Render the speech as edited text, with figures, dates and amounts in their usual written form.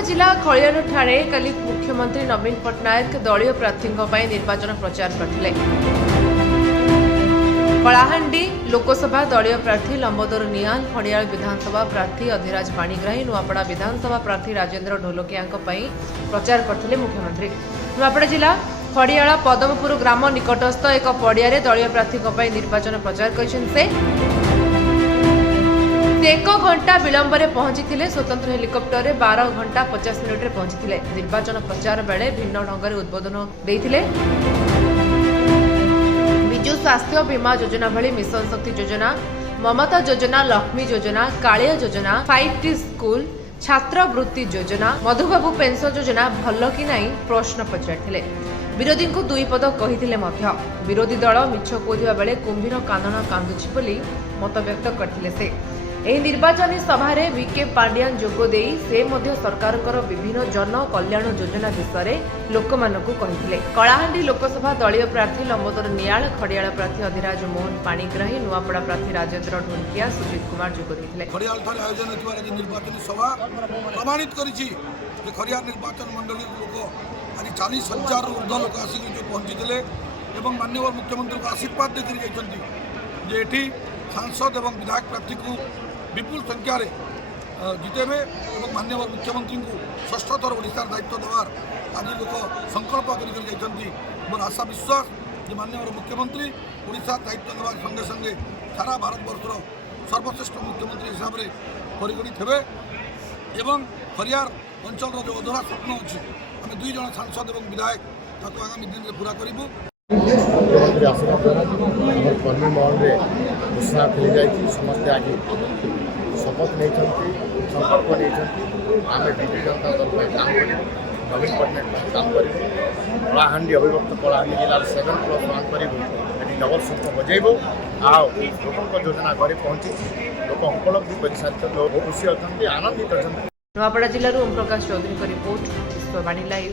नुआपड़ा जिला खलियानुठारे काली मुख्यमंत्री नवीन पट्टनायक दलीय प्रार्थी निर्वाचन प्रचार करते। कलाहांडी लोकसभा दलीय प्रार्थी लंबोदर निहाल, खड़ियाल विधानसभा प्रार्थी अधिराज पाणिग्राही, नुआपड़ा विधानसभा प्रार्थी राजेन्द्र ढोलकिया प्रचार करते। मुख्यमंत्री नुआपड़ा जिला खड़ियाल पदमपुर ग्राम निकटस्थ एक पड़िया दलीय प्रार्थी निर्वाचन प्रचार करते। 1 घंटा विलंब पहुंची स्वतंत्र हेलिकप्टर 12 घंटा 50 मिनिट पहुंची निर्वाचन प्रचार बेले भिन्न ढंग से उद्बोधन देते। विजु स्वास्थ्य बीमा योजना भली मिशन शक्ति योजना, ममता योजना, लक्ष्मी योजना, कालिया योजना, 5T स्कूल, छात्रवृत्ति योजना, मधुबाबू पेंशन योजना भल कि नहीं प्रश्न पचारिथिले। विरोधी को 2 पद कहिथिले मध्य। विरोधी दल मिछ कोदिबा बेले कुंभीर कांदण कांदुछि बोली मत व्यक्त करथिले। से ଏହି ନିର୍ବାଚନୀ ସଭାରେ ବିକେ ପାଣ୍ଡିଆନ ଯୋଗ ଦେଇ ସେ ମଧ୍ୟ ସରକାରଙ୍କର ବିଭିନ୍ନ ଜନ କଲ୍ୟାଣ ଯୋଜନା ବିଷୟରେ ଲୋକମାନଙ୍କୁ କହିଥିଲେ। କଳାହାଣ୍ଡି ଲୋକସଭା ଦଳୀୟ ପ୍ରାର୍ଥୀ ଲମ୍ବୋଦର ନିହାଳ, ଖଡିଆଳ ପ୍ରାର୍ଥୀ ଅଧିରାଜ ମୋହନ ପାଣିଗ୍ରାହୀ, नुआपड़ा प्रार्थୀ ରାଜେନ୍ଦ୍ର ଢୋଲକିଆ, ସୁଜିତ କୁମାର ଯୋଗ ଦେଇଥିଲେ। ଖଡିଆଳ ଠାରେ ଆୟୋଜନ ହୋଇଥିବା ନିର୍ବାଚନୀ ସଭା ପ୍ରମାଣିତ କରିଛି ଯେ ଖଡିଆଳ ନିର୍ବାଚନ ମଣ୍ଡଳୀର ଲୋକ ଆଜି 40,000 ରୁ ଉର୍ଦ୍ଧ୍ୱ ଲୋକ ଆସିକି ଯୋଉ ପହଞ୍ଚିଥିଲେ ଏବଂ ମାନ୍ୟବର ମୁଖ୍ୟମନ୍ତ୍ରୀଙ୍କୁ ଆଶୀର୍ବାଦ ଦେଇକରି ଯାଇଛନ୍ତି ଯେ ଏଠି ସାଂସଦ ଏବଂ ବିଧାୟକ ପ୍ରାର୍ଥୀକୁ विपुल संख्यार जितेबे और माननीय मुख्यमंत्री को षष्ठ थर ओडिशार दायित्व देवार आज लोक संकल्प कर मोर आशा विश्वास जे माननीय मुख्यमंत्री ओडिशा दायित्व देवार संगे संगे सारा भारत वर्षर सर्वश्रेष्ठ मुख्यमंत्री हिसाब से परिगणित हे एवं खरियार अंचल जो अधूरा स्वप्न अच्छी आम 2 जन सांसद और विधायक ताको आगामी दिन में पूरा करूँ। मुख्यमंत्री आसवा द्वारा कर्मी महल में घोषणा खुली जाती समस्ते आज शपथ नहीं संकल्प नहीं आम विजु जनता दल पर काम कर नवीन पट्टनायक काम कर कलाहांडी अविभक्त कलाहांडी जिलार 7+1 कर डबल शंख बजेबू लोक योजना घरे पहुंची लोक उपलब्धि कर सारी लोक खुशी अच्छा आनंदित अच्छा। नुआपड़ा जिलूर ओम प्रकाश चौधरी को रिपोर्ट विश्ववाणी लाइव।